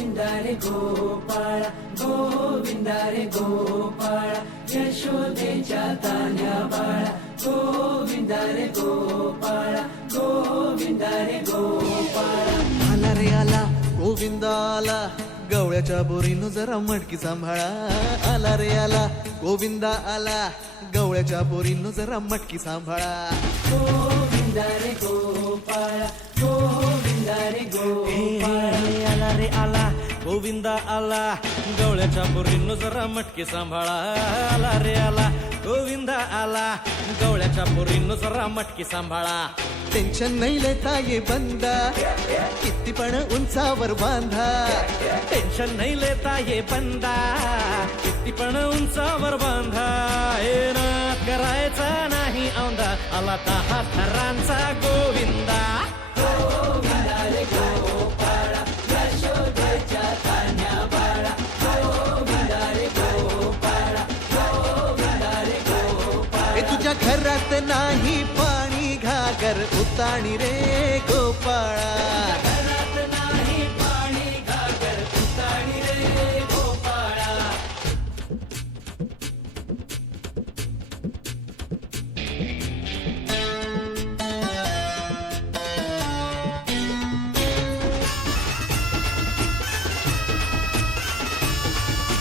गोविंदा रे गोपाळा गोविंदा रे गोपाळा यशोदेच्या तान्ह्या बाळा गोविंदा रे गोपाळा गोविंदा रे गोपाळा आला रे आला गोविंदा आला गवळ्याच्या बोरीनं जरा मटकी सांभाळा आला रे आला गोविंदा आला गवळ्याच्या बोरीनं जरा मटकी सांभाळा गोविंदा रे गोपाळा गोविंदा रे गोपाळा आला रे आला गोविंदा आला गवळ्याच्या बोरीनं जरा मटकी सांभाळा आला रे आला गोविंदा आला गवळ्याच्या बोरीनं जरा मटकी सांभाळा टेन्शन नाही लेता ये बंदा किती पण उंचावर बांधा टेन्शन नाही लेता ये बंदा किती पण उंचावर बांधा हे ना करायचा नाही औंदा आला 10 थरांचा गोविंदा गोविंदा रे गोपाळा यशोदेच्या तान्ह्या बाळा गोविंदा रे गोपाळा गोविंदा रे गोपाळा हे तुझ्या घरात नाही पाणी घागर उताणी रे गोपाळा